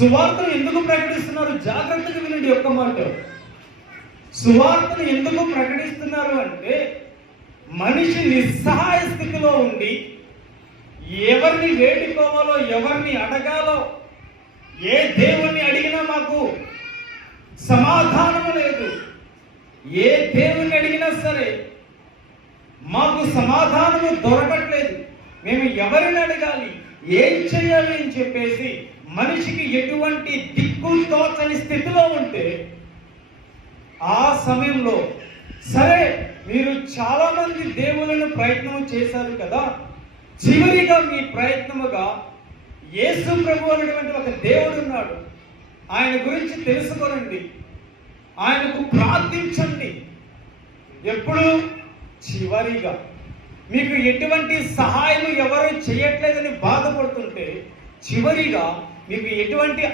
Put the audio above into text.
సువార్తను ఎందుకు ప్రకటిస్తున్నారు? జాగ్రత్తగా వినండి ఒక్క మాట. సువార్తను ఎందుకు ప్రకటిస్తున్నారు అంటే, మనిషి నిస్సహాయ స్థితిలో ఉండి ఎవరిని వేడుకోవాలో, ఎవరిని అడగాలో, ఏ దేవుణ్ణి అడిగినా మాకు సమాధానము లేదు, ఏ దేవుణ్ణి అడిగినా సరే మాకు సమాధానము దొరకట్లేదు, మేము ఎవరిని అడగాలి, ఏం చేయాలి అని చెప్పేసి మనిషికి ఎటువంటి దిక్కు తోచని స్థితిలో ఉంటే, ఆ సమయంలో సరే మీరు చాలా మంది దేవులను ప్రయత్నం చేశారు కదా, చివరిగా మీ ప్రయత్నముగా యేసు ప్రభు అనేటువంటి ఒక దేవుడు ఉన్నాడు, ఆయన గురించి తెలుసుకోనండి, ఆయనకు ప్రార్థించండి. ఎప్పుడు? చివరిగా మీకు ఎటువంటి సహాయం ఎవరు చేయట్లేదని బాధపడుతుంటే, చివరిగా మీకు ఎటువంటి